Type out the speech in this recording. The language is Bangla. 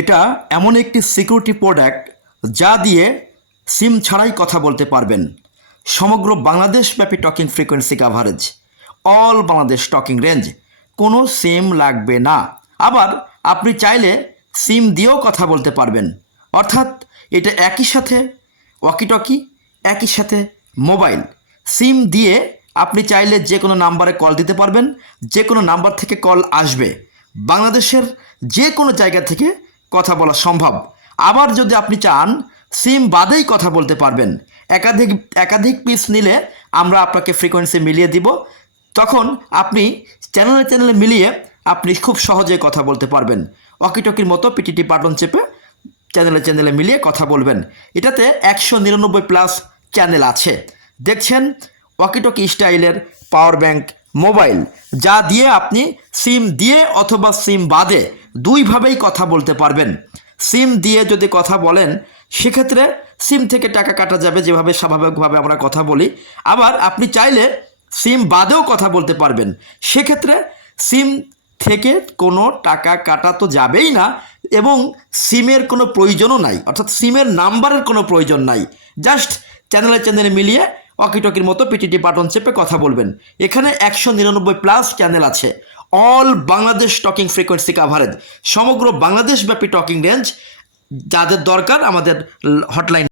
এটা এমন একটি সিকিউরিটি প্রোডাক্ট যা দিয়ে সিম ছাড়াই কথা বলতে পারবেন। সমগ্র বাংলাদেশব্যাপী talking frequency coverage, all Bangladesh talking range, কোনো সিম লাগবে না। আবার আপনি চাইলে সিম দিয়েও কথা বলতে পারবেন, অর্থাৎ এটা একই সাথে ওয়াকিটকি, একই সাথে মোবাইল। সিম দিয়ে আপনি চাইলে যে কোনো নাম্বারে কল দিতে পারবেন, যে কোনো নাম্বার থেকে কল আসবে, বাংলাদেশের যে কোনো জায়গা থেকে কথা বলা সম্ভব। আবার যদি আপনি চান সিম বাদেই কথা বলতে পারবেন, একাধিক পিস নিলে আমরা আপনাকে ফ্রিকোয়েন্সি মিলিয়ে দিব, তখন আপনি চ্যানেলে মিলিয়ে আপনি খুব সহজে কথা বলতে পারবেন। ওয়াকিটকির মতো পিটিটি বাটন চেপে চ্যানেলে মিলিয়ে কথা বলবেন। এটাতে 199+ চ্যানেল আছে। দেখছেন ওয়াকিটকি স্টাইলের পাওয়ার ব্যাংক মোবাইল, যা দিয়ে আপনি সিম দিয়ে অথবা সিম বাদে দুইভাবেই কথা বলতে পারবেন। সিম দিয়ে যদি কথা বলেন সেক্ষেত্রে সিম থেকে টাকা কাটা যাবে, যেভাবে স্বাভাবিকভাবে আমরা কথা বলি। আবার আপনি চাইলে সিম বাদেও কথা বলতে পারবেন, সেক্ষেত্রে সিম থেকে কোনো টাকা কাটা তো যাবেই না এবং সিমের কোনো প্রয়োজনও নাই, অর্থাৎ সিমের নাম্বারের কোনো প্রয়োজন নাই। জাস্ট চ্যানেলে মিলিয়ে ওয়াকিটকির মতো পিটিটি বাটন চেপে কথা বলবেন। এখানে 199+ চ্যানেল আছে। All Bangladesh talking frequency coverage, সমগ্র বাংলাদেশব্যাপী টকিং রেঞ্জ। যাদের দরকার আমাদের হটলাইন